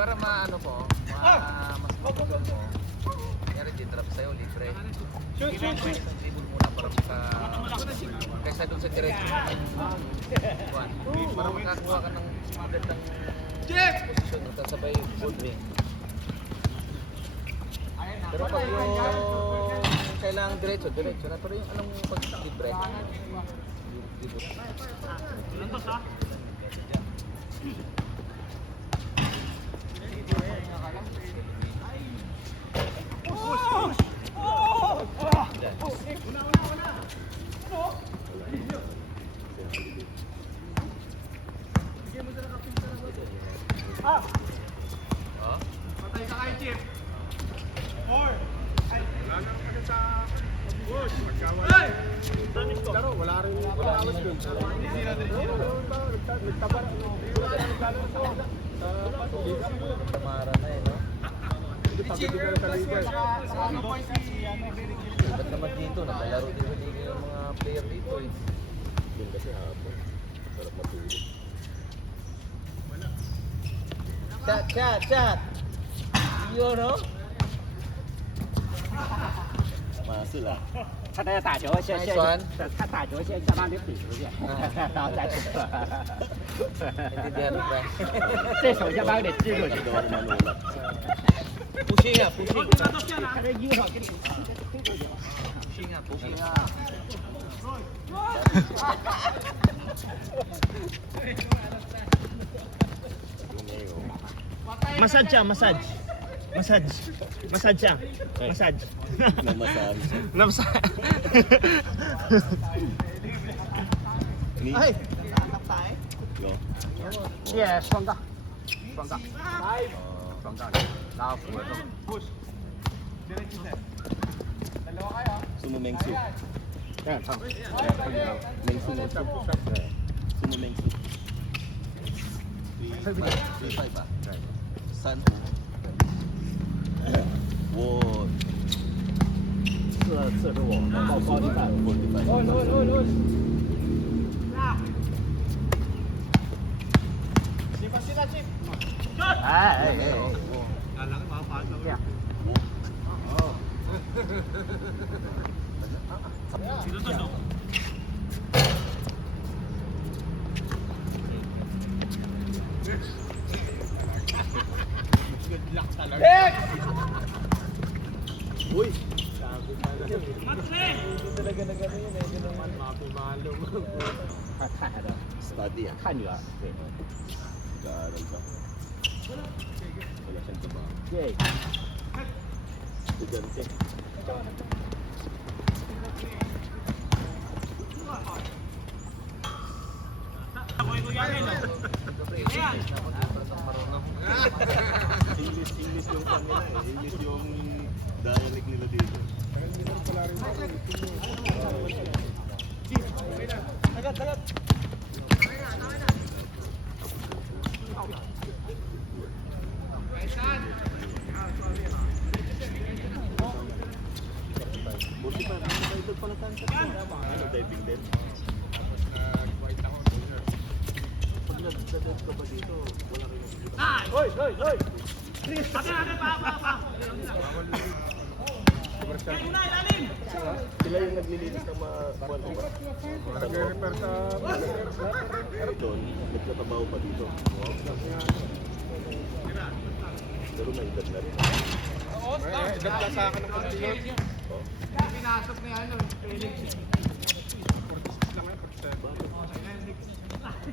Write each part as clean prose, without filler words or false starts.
Para maano ko, mas mapagod mo. Kanyari di-drop sa'yo, libre. Dribble muna para kaysa doon sa diretso. Para makakuha ka ng magandang posisyon at sabay full wing. Pero pag yung kailangan diretso na. Pero yung anong pag-libre, dribble. Patay ka kay Chip. 4. Ay, wala na agad sa push. Magkawala. Pero wala rin awas dun. Nagtabar. Tamara na eh, no? Ba't naman dito? Nakalaro din sa liga yung mga player dito eh. Yun kasi hapon. Sarap matulog. Chat! Yun, no? Masul ah. 他在打球，他打球先相当于比出去，然后再出。 Intindihan mo ba? 这手相当于得支出去。 Pushing nga, pushing. 他这一手给你推出去。 Pushing nga. Massage siya, massage. Massage siya. Massage. Namasabi siya. Namassage. Ay! Yo. 也双杠，双杠，双杠，然后俯冲。 Sumumengsu. 这样唱。 Mengsu. Sumumengsu. 3-5 ba? San? Wow. 45，到45。 45.哎，这样。 Uy! Talaga na gano'n yun eh. Mapumalo. 他看孩子， Study ah. 看女儿，对。 Nag-aaral ba? Wala siyang trabaho. 对。 Estudyante. English yung kanila eh. English yung dialect nila dito. Buti pa, ito pala tansa. Ano, diving din? Pag nag-dive ka ba dito, wala rin yung dito. Hoy! Sila yung naglilinis ng mga kwan ba? Nag-repair sa... Doon, nagtatrabaho pa dito. Pero may edad na rin. May edad ka sa akin ng kontinyon. Pinasok ni ano, Felix. 46 lang ngayon, 47.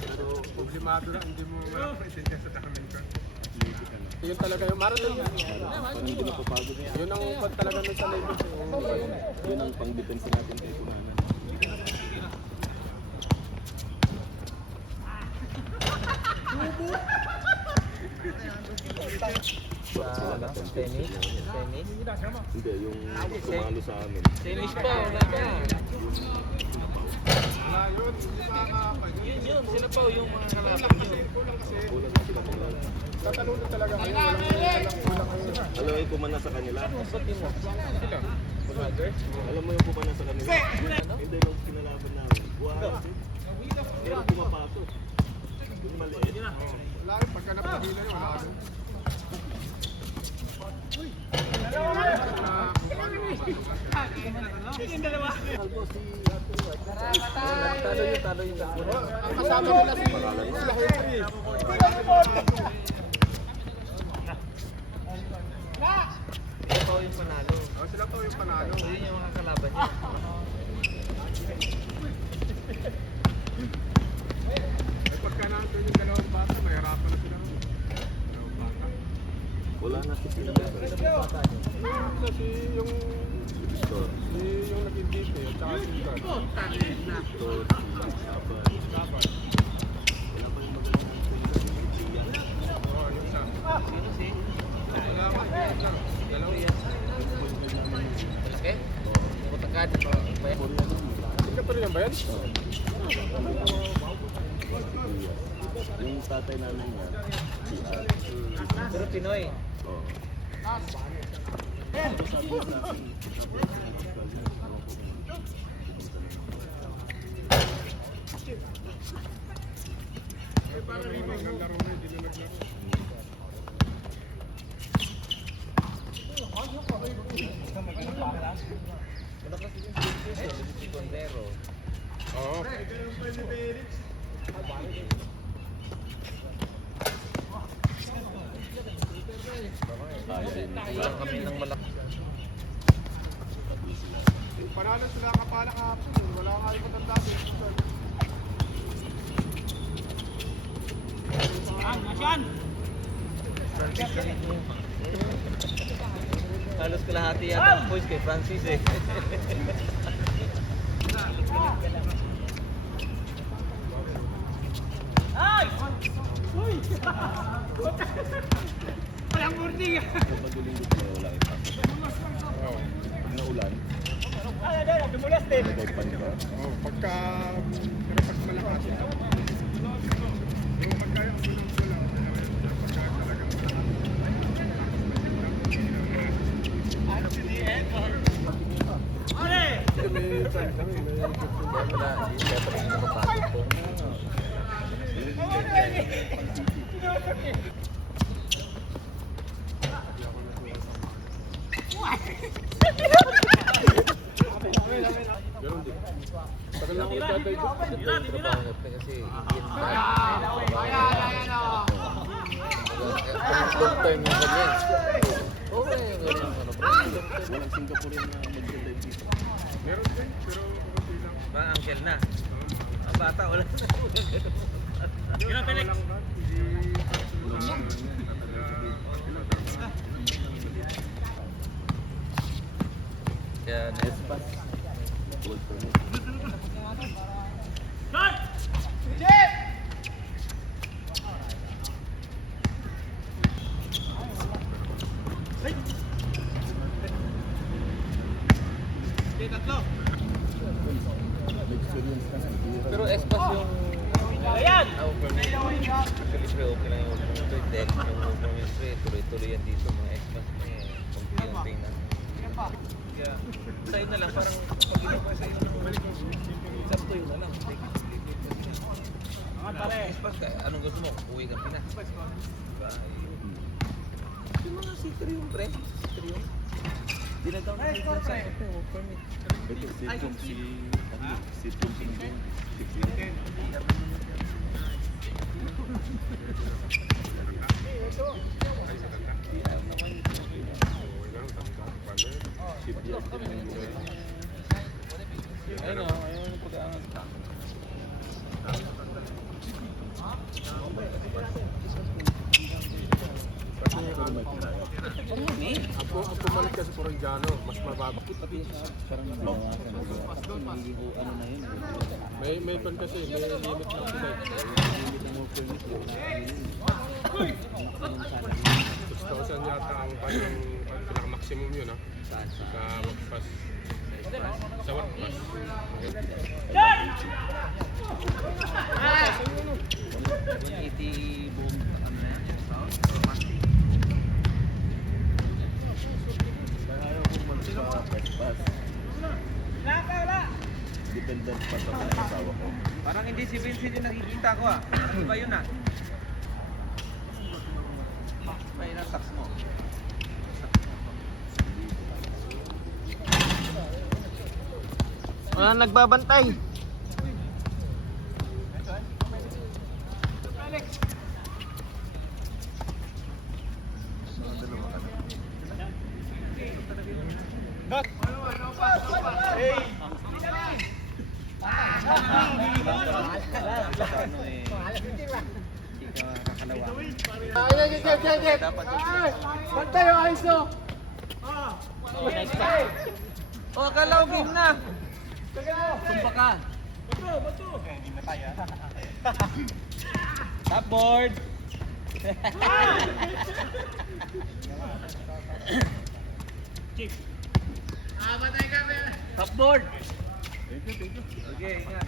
Pero problemado lang, hindi mo presensya sa tahamin ka. Yun talaga yung marathon yan. Parang hindi napapagod na yan. Yun ang pag talaga nun sa label. Yun ang pang-depensa natin kay Kumanan. Tennis? Hindi, yung sumalo sa amin. Tennis pa, wala pa. Wala yun, hindi makakapag. Yun, sila pa yung mga kalaban yun. Kulang kasi. Kulang na sila kulang. Tatalunod talaga kayo, kulang kayo. Alam mo yung kumana sa kanila? Ba't yun mo? Sila. Alam mo yung kumana sa kanila? Pero pumapasok. Yung maliit. Wala yun, pagka napagila yun, wala yun. Kalbo si Arthur White. Talo yung Ang kasama nila si Henry. Ito yung panalo. Oh, sila to yung panalo. Yun yung mga kalaban niya. Eh, pagka nandun yung dalawang bata, mahirapan na sila. Dalawang bata. Wala na si Pino. Kasi yung naging dito, yung tsaka si Carl. Wala pa yung Oo, yung isa. Sino si? Dalawa. Okay? Butangkad. Ika pa rin yan ba yan? Yung tatay nanay niya, si Al. Pero Pinoy. Oo. Eh, para rin yung laro na, hindi na naglaro. Ano kasi yung si Condero? Oo. Wala kami ng malaki. Panalo sila kapala kahapon eh. Wala nga yung matanda dito. Halos kalahati yata ang points kay Francis eh. Madaling dito na wala ipasok. Oo. Pag naulan, nagay pan ka. Oh, pagka malakas ito. Yung pagka yung bulong-bulong, pagka talagang may plan kami, may Wala, hindi siya pa rin nakapasok po. Ganun din. Tagal na ako nagtatay ko. Trabaho niya pa kasi yun ba? Long term yung kanya. Oo eh, ganun ano bro. Long term. Walang Singaporean na mag-drive dito. Meron din, pero konti lang. Mga uncle na. Ang bata wala na. Ilan Felix? Kaya Nespas. Gold permit. Experience ka na. Pero Espas yung Ako for me, actually pre, okay lang yung work permit. Dahil yung work permit pre, tuloy-tuloy yan dito mga Espas pre. Kunti-kunti na. Kaya, sa'yo na lang, parang pag ino pa sa'yo sakto yun na lang. Espas ka, anong gusto mo? Uwi ka Pinas. Diba? Yung mga C3 pre. C3 yun. Dinagaw na dito sa akin pre, work permit. Ito, sitcom si... Ano? Sitcom si... Shipyard din ang buhay. Ayun o, ayun yung pag-aangat. Ang pumalit kasi Coringiano, mas mababa. Parang nabawasan. Nagiging ano na yun. May pan kasi, may limit lang sila. Limit ang work permit. 6,000 yata ang pinaka-maximum yun ha. Sa workpass. Sa workpass. 180 buong ano na yan. Ayaw kong sa first pass. Depende attendance pa sa mga asawa ko. Parang hindi si Vincent yung nakikita ko ah. Iba yun ah. May ilang socks mo. Wala nagbabantay. Ano eh. Hindi ka kakalawa. Dapat Pantay yung ayos no! O, akala ko game na. Sumpa ka. Top board. Top board. Okay, ingat.